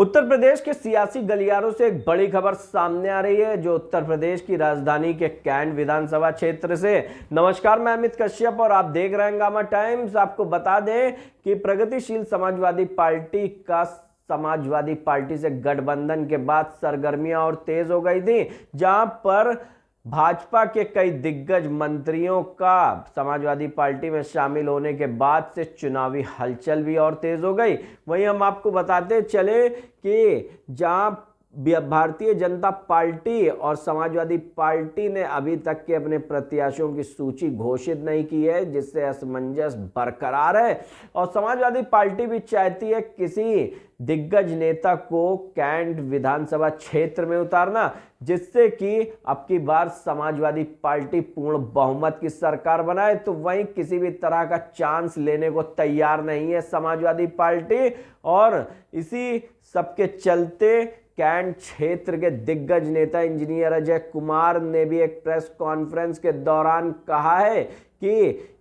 उत्तर प्रदेश के सियासी गलियारों से एक बड़ी खबर सामने आ रही है, जो उत्तर प्रदेश की राजधानी के कैंट विधानसभा क्षेत्र से। नमस्कार, मैं अमित कश्यप और आप देख रहे हैं हंगामा टाइम्स। आपको बता दें कि प्रगतिशील समाजवादी पार्टी का समाजवादी पार्टी से गठबंधन के बाद सरगर्मियां और तेज हो गई थी, जहां पर भाजपा के कई दिग्गज मंत्रियों का समाजवादी पार्टी में शामिल होने के बाद से चुनावी हलचल भी और तेज हो गई। वहीं हम आपको बताते चले कि जहां भारतीय जनता पार्टी और समाजवादी पार्टी ने अभी तक के अपने प्रत्याशियों की सूची घोषित नहीं की है, जिससे असमंजस बरकरार है और समाजवादी पार्टी भी चाहती है किसी दिग्गज नेता को कैंट विधानसभा क्षेत्र में उतारना, जिससे कि अब की बार समाजवादी पार्टी पूर्ण बहुमत की सरकार बनाए। तो वहीं किसी भी तरह का चांस लेने को तैयार नहीं है समाजवादी पार्टी, और इसी सबके चलते कैंट क्षेत्र के दिग्गज नेता इंजीनियर अजय कुमार ने भी एक प्रेस कॉन्फ्रेंस के दौरान कहा है कि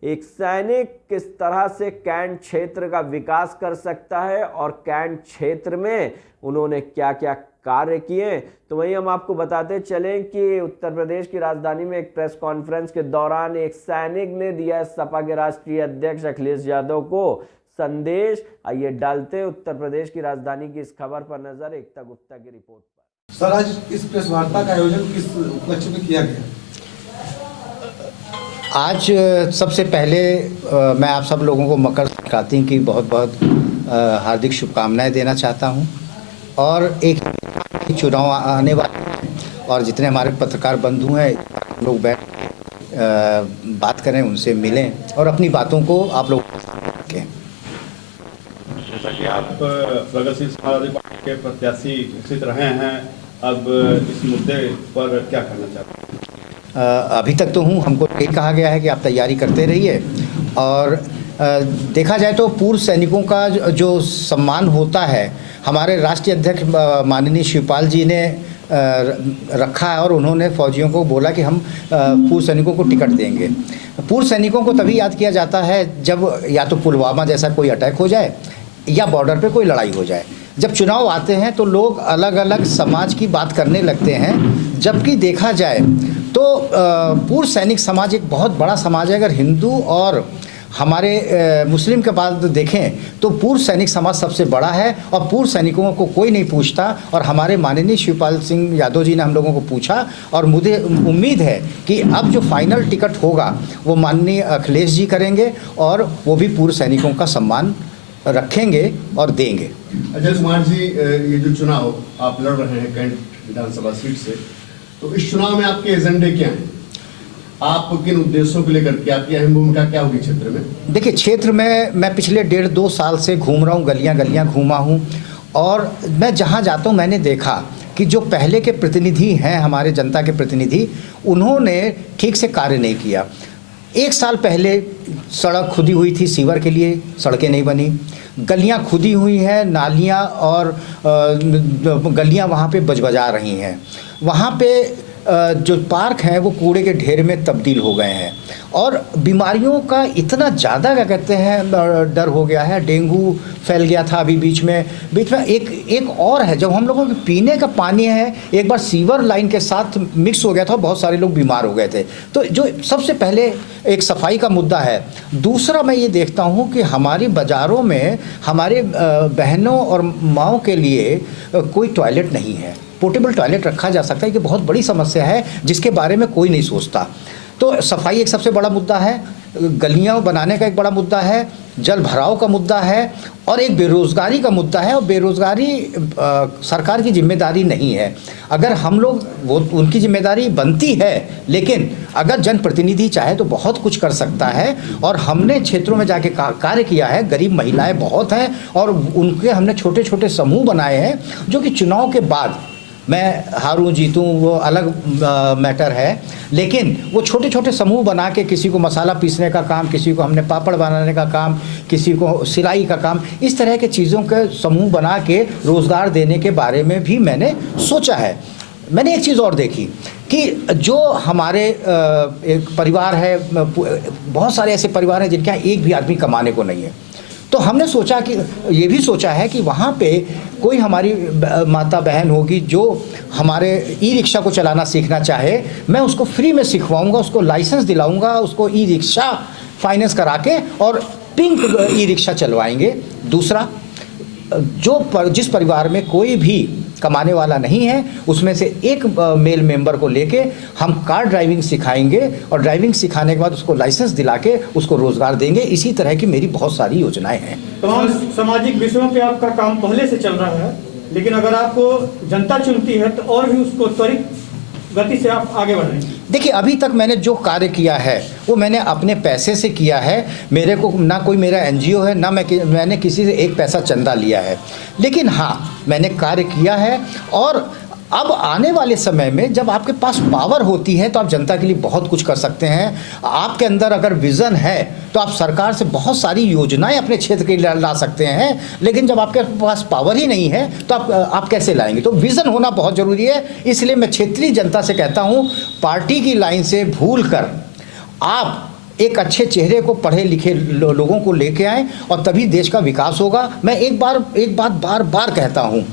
एक सैनिक किस तरह से कैंट क्षेत्र का विकास कर सकता है और कैंट क्षेत्र में उन्होंने क्या क्या कार्य किए। तो वहीं हम आपको बताते चलें कि उत्तर प्रदेश की राजधानी में एक प्रेस कॉन्फ्रेंस के दौरान एक सैनिक ने दिया सपा के राष्ट्रीय अध्यक्ष अखिलेश यादव को संदेश। आइए डालते हैं उत्तर प्रदेश की राजधानी की इस खबर पर नजर, एकता गुप्ता की रिपोर्ट पर। सर, आज इस प्रेस वार्ता का आयोजन किस उपलक्ष्य में किया गया? आज सबसे पहले मैं आप सब लोगों को मकर संक्रांति की बहुत बहुत हार्दिक शुभकामनाएं देना चाहता हूं, और एक चुनाव आने वाले और जितने हमारे पत्रकार बंधु हैं लोग बैठ बात करें, उनसे मिलें और अपनी बातों को आप लोग रखें। जैसा कि आप प्रगतिशील समाजवादी पार्टी के प्रत्याशी घोषित रहे हैं, अब इस मुद्दे पर क्या कहना चाहते हैं? अभी तक तो हूँ, हमको ये कहा गया है कि आप तैयारी करते रहिए, और देखा जाए तो पूर्व सैनिकों का जो सम्मान होता है हमारे राष्ट्रीय अध्यक्ष माननीय शिवपाल जी ने रखा है, और उन्होंने फौजियों को बोला कि हम पूर्व सैनिकों को टिकट देंगे। पूर्व सैनिकों को तभी याद किया जाता है जब या तो पुलवामा जैसा कोई अटैक हो जाए या बॉर्डर पे कोई लड़ाई हो जाए। जब चुनाव आते हैं तो लोग अलग अलग समाज की बात करने लगते हैं, जबकि देखा जाए तो पूर्व सैनिक समाज एक बहुत बड़ा समाज है। अगर हिंदू और हमारे मुस्लिम के बाद देखें तो पूर्व सैनिक समाज सबसे बड़ा है, और पूर्व सैनिकों को कोई नहीं पूछता। और हमारे माननीय शिवपाल सिंह यादव जी ने हम लोगों को पूछा, और मुझे उम्मीद है कि अब जो फाइनल टिकट होगा वो माननीय अखिलेश जी करेंगे, और वो भी पूर्व सैनिकों का सम्मान रखेंगे और देंगे। अजय कुमार जी, ये जो चुनाव आप लड़ रहे हैं कैंट विधानसभा सीट से, तो इस चुनाव में आपके एजेंडे क्या हैं? आप किन उद्देश्यों को लेकर के, आपकी अहम भूमिका क्या होगी क्षेत्र में? देखिए, क्षेत्र में मैं पिछले 1.5-2 साल से घूम रहा हूँ, गलियाँ गलियाँ घूमा हूँ, और मैं जहाँ जाता हूँ मैंने देखा कि जो पहले के प्रतिनिधि हैं, हमारे जनता के प्रतिनिधि, उन्होंने ठीक से कार्य नहीं किया। 1 साल पहले सड़क खुदी हुई थी, सीवर के लिए सड़कें नहीं बनी, गलियां खुदी हुई हैं, नालियां और गलियां वहां पे बजबजा रही हैं। वहां पे जो पार्क हैं वो कूड़े के ढेर में तब्दील हो गए हैं, और बीमारियों का इतना ज़्यादा क्या कहते हैं डर हो गया है। डेंगू फैल गया था अभी बीच में एक और है, जब हम लोगों के पीने का पानी है एक बार सीवर लाइन के साथ मिक्स हो गया था, बहुत सारे लोग बीमार हो गए थे। तो जो सबसे पहले एक सफाई का मुद्दा है। दूसरा, मैं ये देखता हूँ कि हमारी बाज़ारों में हमारे बहनों और माँओं के लिए कोई टॉयलेट नहीं है। पोर्टेबल टॉयलेट रखा जा सकता है, कि बहुत बड़ी समस्या है जिसके बारे में कोई नहीं सोचता। तो सफाई एक सबसे बड़ा मुद्दा है, गलियां बनाने का एक बड़ा मुद्दा है, जल भराव का मुद्दा है, और एक बेरोज़गारी का मुद्दा है। और बेरोज़गारी सरकार की जिम्मेदारी नहीं है। अगर हम लोग वो उनकी जिम्मेदारी बनती है, लेकिन अगर जनप्रतिनिधि चाहे तो बहुत कुछ कर सकता है। और हमने क्षेत्रों में जाके कार्य किया है। गरीब महिलाएं बहुत हैं, और उनके हमने छोटे छोटे समूह बनाए हैं, जो कि चुनाव के बाद मैं हारूं जीतूं वो अलग मैटर है, लेकिन वो छोटे छोटे समूह बना के किसी को मसाला पीसने का काम, किसी को हमने पापड़ बनाने का काम, किसी को सिलाई का काम, इस तरह के चीज़ों के समूह बना के रोज़गार देने के बारे में भी मैंने सोचा है। मैंने एक चीज़ और देखी कि जो हमारे एक परिवार है, बहुत सारे ऐसे परिवार हैं जिनके यहाँ एक भी आदमी कमाने को नहीं है। तो हमने सोचा कि ये भी सोचा है कि वहाँ पे कोई हमारी माता बहन होगी जो हमारे ई रिक्शा को चलाना सीखना चाहे, मैं उसको फ्री में सिखवाऊंगा, उसको लाइसेंस दिलाऊंगा, उसको ई रिक्शा फाइनेंस करा के और पिंक ई रिक्शा चलवाएंगे। दूसरा, जिस परिवार में कोई भी कमाने वाला नहीं है उसमें से एक मेल मेंबर को लेके हम कार ड्राइविंग सिखाएंगे और ड्राइविंग सिखाने के बाद उसको लाइसेंस दिला के उसको रोजगार देंगे। इसी तरह की मेरी बहुत सारी योजनाएं हैं। तमाम सामाजिक विषयों पे आपका काम पहले से चल रहा है, लेकिन अगर आपको जनता चुनती है तो और भी उसको त्वरित गति से आप आगे बढ़ेंगे। देखिए, अभी तक मैंने जो कार्य किया है वो मैंने अपने पैसे से किया है। मेरे को ना कोई मेरा एनजीओ है, ना मैंने किसी से एक पैसा चंदा लिया है, लेकिन हाँ मैंने कार्य किया है। और अब आने वाले समय में जब आपके पास पावर होती है तो आप जनता के लिए बहुत कुछ कर सकते हैं। आपके अंदर अगर विज़न है तो आप सरकार से बहुत सारी योजनाएं अपने क्षेत्र के लिए ला सकते हैं, लेकिन जब आपके पास पावर ही नहीं है तो आप कैसे लाएंगे। तो विज़न होना बहुत ज़रूरी है। इसलिए मैं क्षेत्रीय जनता से कहता हूँ, पार्टी की लाइन से भूल कर आप एक अच्छे चेहरे को, पढ़े लिखे लोगों को लेके आएँ और तभी देश का विकास होगा। मैं एक बात बार बार कहता हूँ,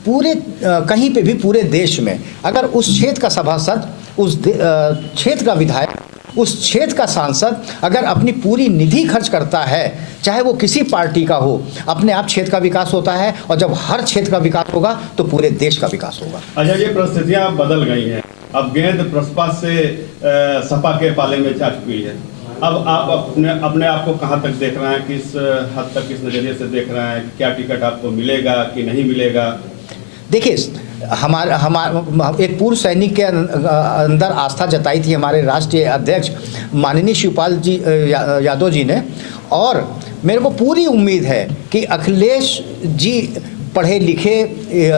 पूरे कहीं पे भी पूरे देश में अगर उस क्षेत्र का सभासद, उस क्षेत्र का विधायक, उस क्षेत्र का सांसद अगर अपनी पूरी निधि खर्च करता है, चाहे वो किसी पार्टी का हो, अपने आप क्षेत्र का विकास होता है। और जब हर क्षेत्र का विकास होगा तो पूरे देश का विकास होगा। अच्छा, ये परिस्थितियां बदल गई हैं। अब गेंद प्रसपा से सपा के पाले में जा चुकी है। अब आप अपने आप को कहाँ तक देख रहे हैं, किस हद तक, किस नज़रिए से देख रहे हैं? क्या टिकट आपको मिलेगा कि नहीं मिलेगा? देखिए, हमारे एक पूर्व सैनिक के अंदर आस्था जताई थी हमारे राष्ट्रीय अध्यक्ष माननीय शिवपाल जी यादव जी ने, और मेरे को पूरी उम्मीद है कि अखिलेश जी पढ़े लिखे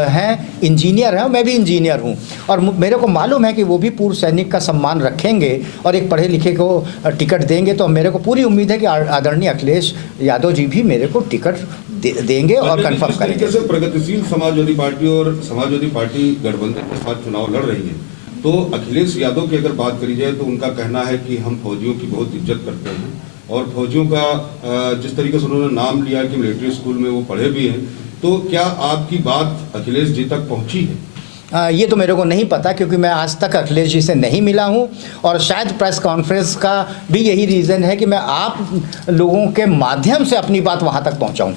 हैं, इंजीनियर हैं, मैं भी इंजीनियर हूं, और मेरे को मालूम है कि वो भी पूर्व सैनिक का सम्मान रखेंगे और एक पढ़े लिखे को टिकट देंगे। तो मेरे को पूरी उम्मीद है कि आदरणीय अखिलेश यादव जी भी मेरे को टिकट देंगे और कंफर्म करेंगे। जैसे प्रगतिशील समाजवादी पार्टी और समाजवादी पार्टी गठबंधन के साथ चुनाव लड़ रही है, तो अखिलेश यादव की अगर बात करी जाए तो उनका कहना है कि हम फौजियों की बहुत इज्जत करते हैं, और फौजियों का जिस तरीके से उन्होंने नाम लिया कि मिलिट्री स्कूल में वो पढ़े भी हैं, तो क्या आपकी बात अखिलेश जी तक पहुंची है? ये तो मेरे को नहीं पता, क्योंकि मैं आज तक अखिलेश जी से नहीं मिला हूं, और शायद प्रेस कॉन्फ्रेंस का भी यही रीज़न है कि मैं आप लोगों के माध्यम से अपनी बात वहां तक पहुंचाऊं।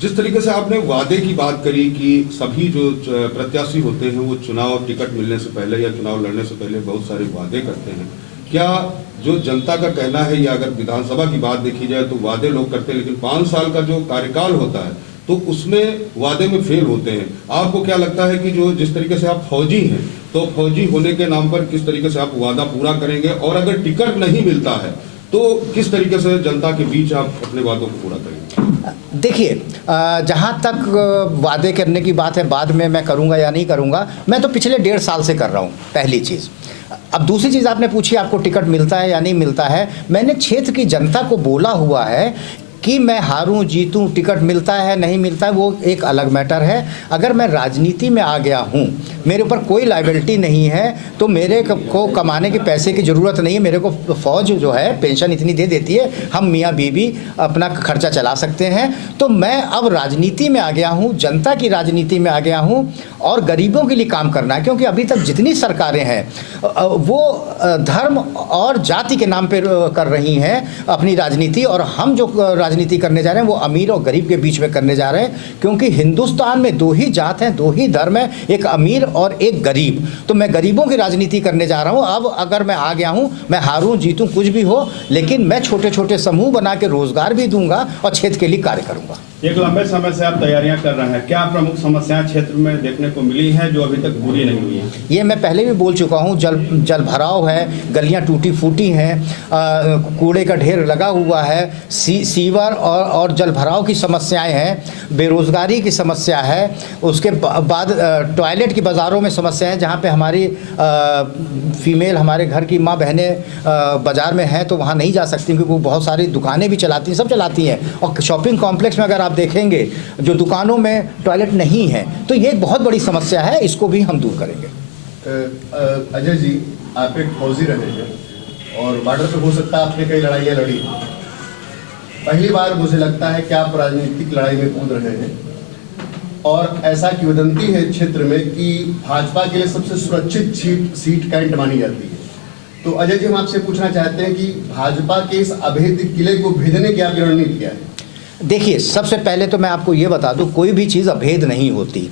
जिस तरीके से आपने वादे की बात करी कि सभी जो प्रत्याशी होते हैं वो चुनाव टिकट मिलने से पहले या चुनाव लड़ने से पहले बहुत सारे वादे करते हैं, क्या जो जनता का कहना है, या अगर विधानसभा की बात देखी जाए तो वादे लोग करते हैं, लेकिन 5 साल का जो कार्यकाल होता है तो उसमें वादे में फेल होते हैं। आपको क्या लगता है कि जो जिस तरीके से आप फौजी हैं, तो फौजी होने के नाम पर किस तरीके से आप वादा पूरा करेंगे, और अगर टिकट नहीं मिलता है तो किस तरीके से जनता के बीच आप अपने वादों को पूरा करेंगे? देखिए, जहाँ तक वादे करने की बात है, बाद में मैं करूँगा या नहीं करूँगा, मैं तो पिछले 1.5 साल से कर रहा हूँ, पहली चीज़। अब दूसरी चीज़ आपने पूछी आपको टिकट मिलता है या नहीं मिलता है। मैंने क्षेत्र की जनता को बोला हुआ है कि मैं हारूं जीतूं, टिकट मिलता है नहीं मिलता है वो एक अलग मैटर है। अगर मैं राजनीति में आ गया हूं, मेरे ऊपर कोई लायबिलिटी नहीं है, तो मेरे को कमाने के पैसे की ज़रूरत नहीं है। मेरे को फ़ौज जो है पेंशन इतनी दे देती है, हम मियाँ बीवी अपना खर्चा चला सकते हैं। तो मैं अब राजनीति में आ गया हूँ, जनता की राजनीति में आ गया हूँ, और गरीबों के लिए काम करना है। क्योंकि अभी तक जितनी सरकारें हैं वो धर्म और जाति के नाम पर कर रही हैं अपनी राजनीति, और हम जो राजनीति करने जा रहे हैं वो अमीर और गरीब के बीच में करने जा रहे हैं। क्योंकि हिंदुस्तान में 2 ही जात हैं, 2 ही धर्म है, एक अमीर और एक गरीब। तो मैं गरीबों की राजनीति करने जा रहा हूं। अब अगर मैं आ गया हूं, मैं हारूं जीतूं कुछ भी हो, लेकिन मैं छोटे छोटे समूह बना के रोजगार भी दूंगा और क्षेत्र के लिए कार्य करूंगा। एक लंबे समय से आप तैयारियां कर रहे हैं, क्या प्रमुख समस्याएं क्षेत्र में देखने को मिली हैं जो अभी तक पूरी नहीं हुई हैं? ये मैं पहले भी बोल चुका हूँ। जल भराव है, गलियाँ टूटी फूटी हैं, कूड़े का ढेर लगा हुआ है, सीवर और जल भराव की समस्याएं हैं, बेरोजगारी की समस्या है, उसके बाद टॉयलेट की बाज़ारों में समस्या है। जहाँ पे हमारी फीमेल, हमारे घर की माँ बहनें बाज़ार में हैं तो वहाँ नहीं जा सकती, क्योंकि वो बहुत सारी दुकानें भी चलाती हैं, सब चलाती हैं। और शॉपिंग कॉम्प्लेक्स में अगर आप देखेंगे जो दुकानों में टॉयलेट नहीं है, तो ये एक बहुत बड़ी समस्या है, इसको भी हम दूर करेंगे। अजय जी, आप एक फौजी रहे हैं और बॉर्डर पे हो सकता है आपने कई लड़ाइयाँ लड़ी, पहली बार मुझे लगता है कि आप राजनीतिक लड़ाई में कूद रहे हैं और ऐसा किंवदंती है क्षेत्र में कि भाजपा के लिए सबसे सुरक्षित सीट कैंट मानी जाती है। तो अजय जी, हम आपसे पूछना चाहते हैं कि भाजपा के इस अभेद किले को भेदने की आपकी रणनीति क्या है? देखिए, सबसे पहले तो मैं आपको ये बता दूं, कोई भी चीज़ अभेद नहीं होती।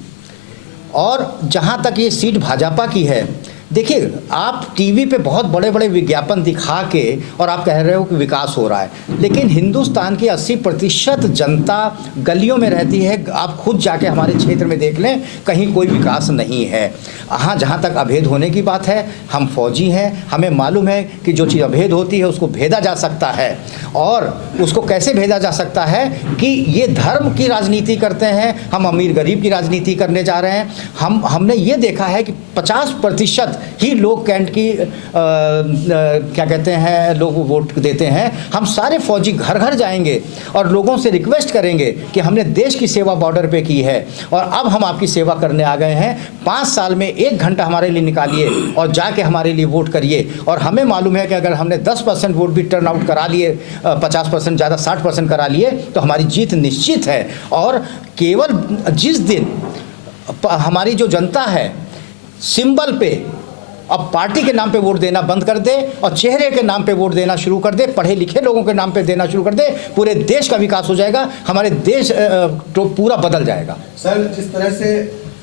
और जहाँ तक ये सीट भाजपा की है, देखिए, आप टीवी पे बहुत बड़े बड़े विज्ञापन दिखा के और आप कह रहे हो कि विकास हो रहा है, लेकिन हिंदुस्तान की 80% जनता गलियों में रहती है। आप खुद जाके हमारे क्षेत्र में देख लें, कहीं कोई विकास नहीं है। हाँ, जहाँ तक अभेद होने की बात है, हम फौजी हैं, हमें मालूम है कि जो चीज़ अभेद होती है उसको भेदा जा सकता है। और उसको कैसे भेदा जा सकता है कि ये धर्म की राजनीति करते हैं, हम अमीर गरीब की राजनीति करने जा रहे हैं। हमने ये देखा है कि 50% ही लोग कैंट की क्या कहते हैं, लोग वोट देते हैं। हम सारे फौजी घर घर जाएंगे और लोगों से रिक्वेस्ट करेंगे कि हमने देश की सेवा बॉर्डर पे की है और अब हम आपकी सेवा करने आ गए हैं। 5 साल में 1 घंटा हमारे लिए निकालिए और जाके हमारे लिए वोट करिए। और हमें मालूम है कि अगर हमने 10% वोट भी टर्न आउट करा लिए, 50% ज़्यादा 60% करा लिए, तो हमारी जीत निश्चित है। और केवल जिस दिन हमारी जो जनता है सिंबल पे अब पार्टी के नाम पे वोट देना बंद कर दे और चेहरे के नाम पे वोट देना शुरू कर दे, पढ़े लिखे लोगों के नाम पे देना शुरू कर दे, पूरे देश का विकास हो जाएगा, हमारे देश तो पूरा बदल जाएगा। सर, जिस तरह से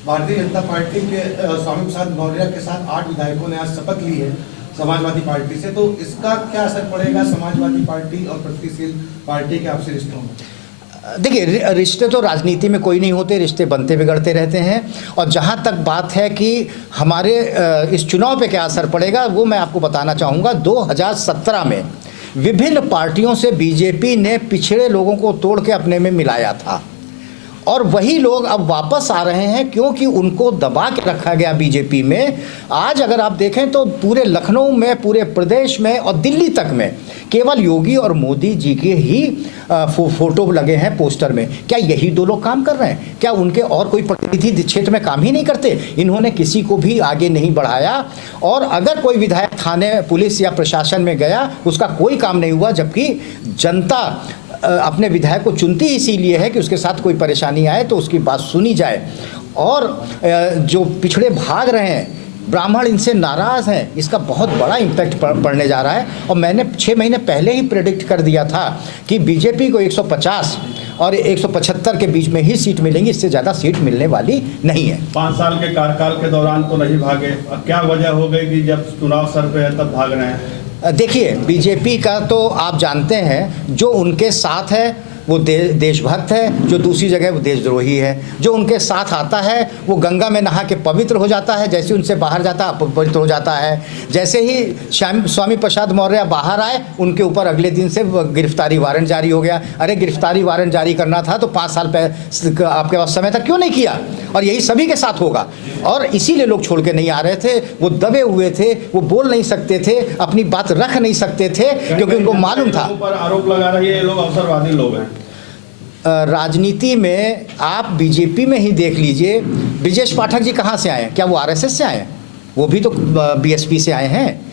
भारतीय जनता पार्टी के स्वामी प्रसाद मौर्य के साथ 8 विधायकों ने आज शपथ ली है समाजवादी पार्टी से, तो इसका क्या असर पड़ेगा समाजवादी पार्टी और प्रगतिशील पार्टी के आपसी रिश्तों में? देखिए, रिश्ते तो राजनीति में कोई नहीं होते, रिश्ते बनते बिगड़ते रहते हैं। और जहाँ तक बात है कि हमारे इस चुनाव पे क्या असर पड़ेगा, वो मैं आपको बताना चाहूँगा। 2017 में विभिन्न पार्टियों से बीजेपी ने पिछड़े लोगों को तोड़ के अपने में मिलाया था और वही लोग अब वापस आ रहे हैं क्योंकि उनको दबा के रखा गया बीजेपी में। आज अगर आप देखें तो पूरे लखनऊ में, पूरे प्रदेश में और दिल्ली तक में केवल योगी और मोदी जी के ही फोटो लगे हैं पोस्टर में। क्या यही 2 लोग काम कर रहे हैं? क्या उनके और कोई प्रतिनिधि क्षेत्र में काम ही नहीं करते? इन्होंने किसी को भी आगे नहीं बढ़ाया। और अगर कोई विधायक थाने, पुलिस या प्रशासन में गया, उसका कोई काम नहीं हुआ, जबकि जनता अपने विधायक को चुनती इसीलिए है कि उसके साथ कोई परेशानी आए तो उसकी बात सुनी जाए। और जो पिछड़े भाग रहे हैं, ब्राह्मण इनसे नाराज़ हैं, इसका बहुत बड़ा इम्पैक्ट पड़ने जा रहा है। और मैंने 6 महीने पहले ही प्रेडिक्ट कर दिया था कि बीजेपी को 150 और 175 के बीच में ही सीट मिलेंगी, इससे ज़्यादा सीट मिलने वाली नहीं है। 5 साल के कार्यकाल के दौरान तो नहीं भागे, अब क्या वजह हो गई कि जब चुनाव सर पे है तब भाग रहे हैं? देखिए, बीजेपी का तो आप जानते हैं, जो उनके साथ है वो देशभक्त है, जो दूसरी जगह वो देशद्रोही है। जो उनके साथ आता है वो गंगा में नहा के पवित्र हो जाता है, जैसे उनसे बाहर जाता है अपवित्र हो जाता है। जैसे ही स्वामी प्रसाद मौर्य बाहर आए, उनके ऊपर अगले दिन से गिरफ्तारी वारंट जारी हो गया। अरे, गिरफ्तारी वारंट जारी करना था तो 5 साल पहले आपके पास समय था, क्यों नहीं किया? और यही सभी के साथ होगा। और इसीलिए लोग छोड़ के नहीं आ रहे थे, वो दबे हुए थे, वो बोल नहीं सकते थे, अपनी बात रख नहीं सकते थे, क्योंकि उनको मालूम था। पर आरोप लगा रही है ये लोग अवसरवादी लोग हैं। राजनीति में आप बीजेपी में ही देख लीजिए, ब्रिजेश पाठक जी कहाँ से आए हैं? क्या वो आरएसएस से आए हैं? वो भी तो बीएसपी से आए हैं।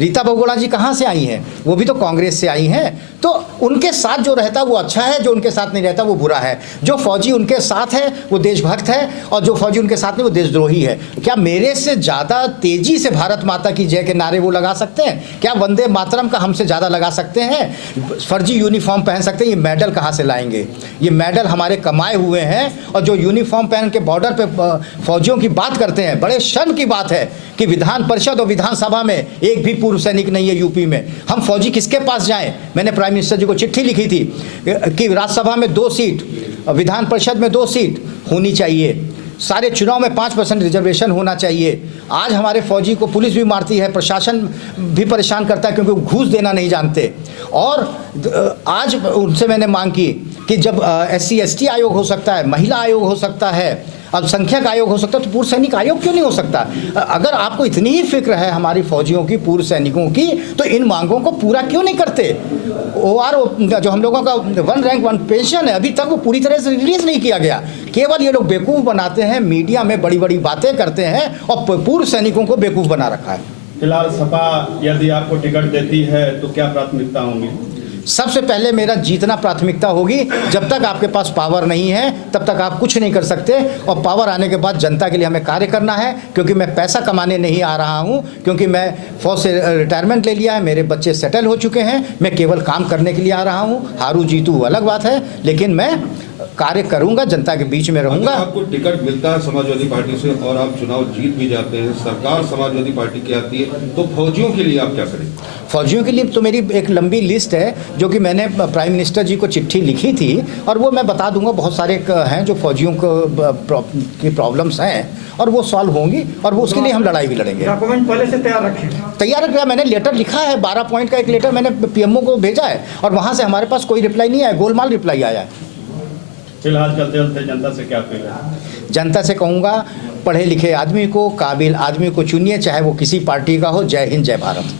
रीता बहुगुणा जी कहाँ से आई हैं? वो भी तो कांग्रेस से आई हैं। तो उनके साथ जो रहता वो अच्छा है, जो उनके साथ नहीं रहता वो बुरा है। जो फौजी उनके साथ है वो देशभक्त है और जो फौजी उनके साथ नहीं वो देशद्रोही है। क्या मेरे से ज़्यादा तेज़ी से भारत माता की जय के नारे वो लगा सकते हैं? क्या वंदे मातरम का हमसे ज़्यादा लगा सकते हैं? फर्जी यूनिफॉर्म पहन सकते हैं? ये मेडल कहाँ से लाएंगे? ये मेडल हमारे कमाए हुए हैं। और जो यूनिफॉर्म पहन के बॉर्डर पर फौजियों की बात करते हैं, बड़े शर्म की बात है कि विधान परिषद और विधानसभा में एक भी पूर्व सैनिक नहीं है यूपी में। हम फौजी किसके पास जाएं? मैंने प्राइम मिनिस्टर जी को चिट्ठी लिखी थी कि राज्यसभा में 2 सीट, विधान परिषद में 2 सीट होनी चाहिए, सारे चुनाव में 5% रिजर्वेशन होना चाहिए। आज हमारे फौजी को पुलिस भी मारती है, प्रशासन भी परेशान करता है क्योंकि वो घूस देना नहीं जानते। और आज उनसे मैंने मांग की कि जब SC ST आयोग हो सकता है, महिला आयोग हो सकता है, अल्पसंख्यक आयोग हो सकता है, तो पूर्व सैनिक आयोग क्यों नहीं हो सकता? अगर आपको इतनी ही फिक्र है हमारी फौजियों की, पूर्व सैनिकों की, तो इन मांगों को पूरा क्यों नहीं करते? OR जो हम लोगों का 1 रैंक 1 पेंशन है, अभी तक वो पूरी तरह से रिलीज नहीं किया गया। केवल ये लोग बेवकूफ़ बनाते हैं, मीडिया में बड़ी बड़ी बातें करते हैं और पूर्व सैनिकों को बेवकूफ़ बना रखा है। फिलहाल सपा यदि आपको टिकट देती है तो क्या प्राथमिकता होंगी? सबसे पहले मेरा जीतना प्राथमिकता होगी। जब तक आपके पास पावर नहीं है तब तक आप कुछ नहीं कर सकते, और पावर आने के बाद जनता के लिए हमें कार्य करना है, क्योंकि मैं पैसा कमाने नहीं आ रहा हूं, क्योंकि मैं फौज से रिटायरमेंट ले लिया है, मेरे बच्चे सेटल हो चुके हैं, मैं केवल काम करने के लिए आ रहा हूं। हारू जीतू अलग बात है, लेकिन मैं कार्य करूंगा, जनता के बीच में रहूंगा। अगर आपको टिकट मिलता है समाजवादी पार्टी से और आप चुनाव जीत भी जाते हैं, सरकार समाजवादी पार्टी की आती है, तो फौजियों के लिए आप क्या करें? फौजियों के लिए तो मेरी एक लंबी लिस्ट है, जो कि मैंने प्राइम मिनिस्टर जी को चिट्ठी लिखी थी, और वो मैं बता दूंगा। बहुत सारे हैं जो फौजियों को की प्रॉब्लम्स हैं, और वो सॉल्व होंगी, और वो उसके लिए हम लड़ाई भी लड़ेंगे। डॉक्यूमेंट पहले से तैयार रखें। तैयार रखा, मैंने लेटर लिखा है, 12 पॉइंट का एक लेटर मैंने पीएमओ को भेजा है, और वहाँ से हमारे पास कोई रिप्लाई नहीं आया, गोलमाल रिप्लाई आया है। फिलहाल चलते चलते जनता से क्या अपील है? जनता से कहूँगा, पढ़े लिखे आदमी को, काबिल आदमी को चुनिए, चाहे वो किसी पार्टी का हो। जय हिंद, जय भारत।